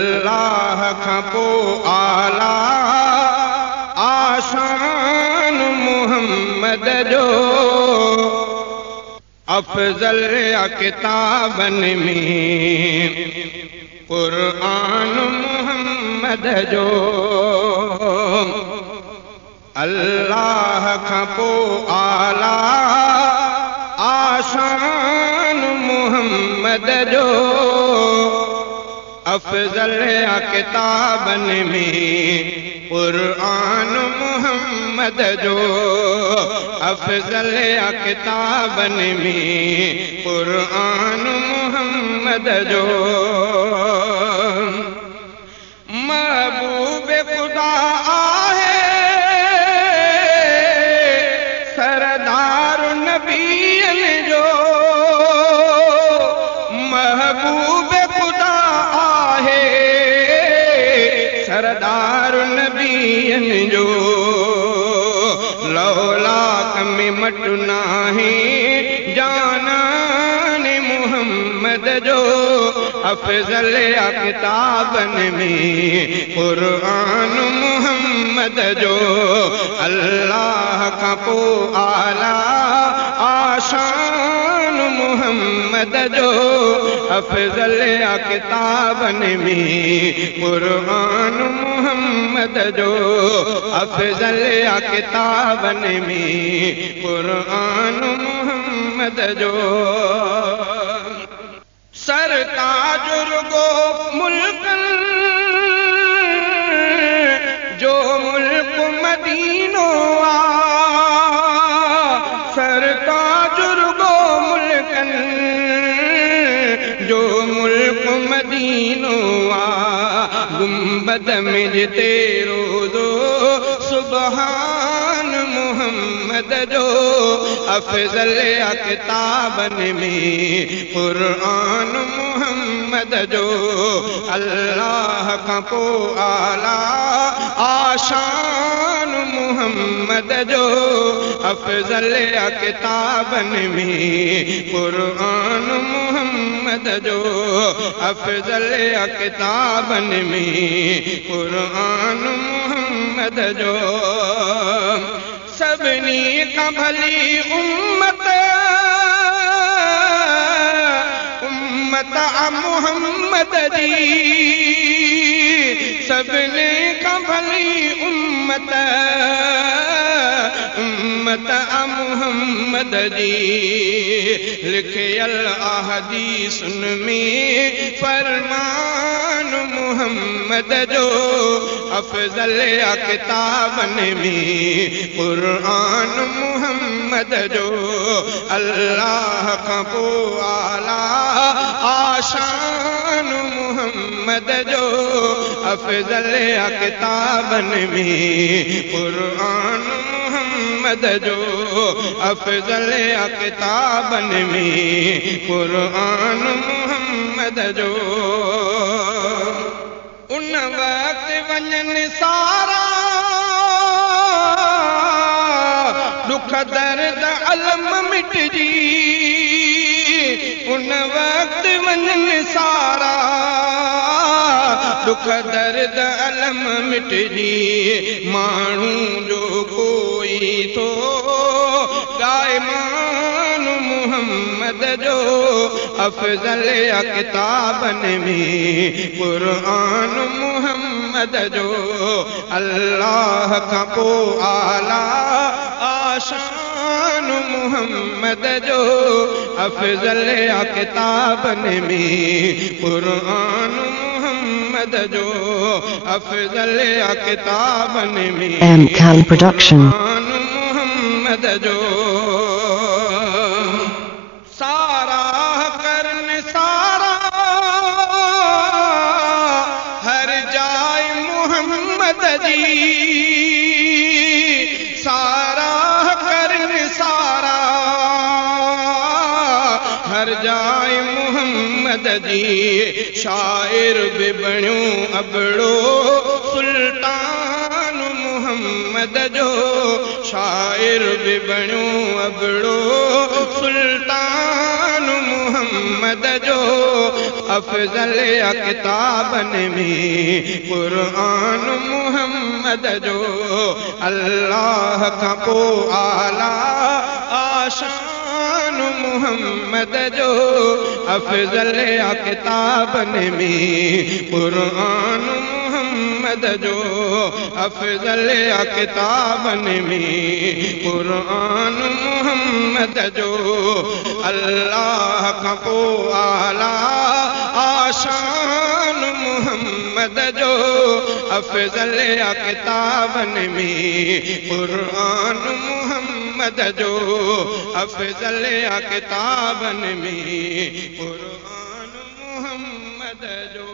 अल्लाह खां पोइ आला आशान मुहम्मद जो अफज़ल किताबनि में क़ुरान मुहम्मद जो अल्लाह खां पोइ आला आशान मुहम्मद जो अफज़ल किताबनि में क़ुरान मुहम्मद जो अफज़ल किताबनि में क़ुरान मुहम्मद जो महबूब खुदा आहे सरदार नबीन जो महबूब खुदा आहे सरदार नबीन जो लौलाक में मट नाहे जानान मुहम्मद जो अफज़ल किताबनि में क़ुरान मुहम्मद जो अल्लाह खां पोइ आला आशान मुहम्मद जो अफज़ल किताबनि में क़ुरान मुहम्मद जो अफज़ल किताबनि में क़ुरान मुहम्मद जो सरताजुर्गो मुल्कन जो मुल्क मदीनो सरताजुर्गो मुल्कन जो मुल्क मदीनो गुंबद में जिते रोज़ो सुबहान मुहम्मद जो अफज़ल किताबनि में क़ुरान मुहम्मद जो अल्लाह खां पोइ आला आशान मुहम्मद जो अफज़ल किताबनि में क़ुरान मुहम्मद जो अफज़ल किताबनि में क़ुरान मुहम्मद जो सभिनी खां भली उम्मत मुहम्मद जी सभिनी खां भली उम्मत मुहम्मद जी लिखियल अहदीसुनि में फरमान मुहम्मद जो अफज़ल किताबनि में क़ुरान मुहम्मद जो अल्लाह खां पोइ आला आशान मुहम्मद जो अफज़ल किताबनि में क़ुरान मुहम्मद जो अफज़ल किताबनि में क़ुरान मुहम्मद जो उन वक़्त वञनि सारा दुख दर्द अलम मिटजी उन वक़्त वञनि सारा दुख दर्द अलम मिटजी माण्हू जो कोई थो गाए मान मुहम्मद जो अफज़ल किताबनि में क़ुरान मुहम्मद जो अल्लाह खां पोइ आला आशान मुहम्मद जो अफज़ल किताबनि में क़ुरान मुहम्मद जो अफज़ल किताबनि में M-Can Production मुहम्मद जो सारा करन सारा हर जाए मुहम्मद जी सारा करन सारा हर जाए मुहम्मद जी शायर भी बणियो अबड़ो सुल्तान मुहम्मद जो शायर भी बणियो अबड़ो सुल्तान मुहम्मद जो अफजल किताबन में कुरान मुहम्मद जो अल्लाह का को आला आशान मुहम्मद जो अफजल किताबन में कुरान मुहम्मद जो अफजल किताबन में कुरान मुहम्मद जो अल्लाह का को आला आशान मुहम्मद जो अफजल किताबन में कुरान मुहम्मद जो अफजल किताबन में कुरान मुहम्मद जो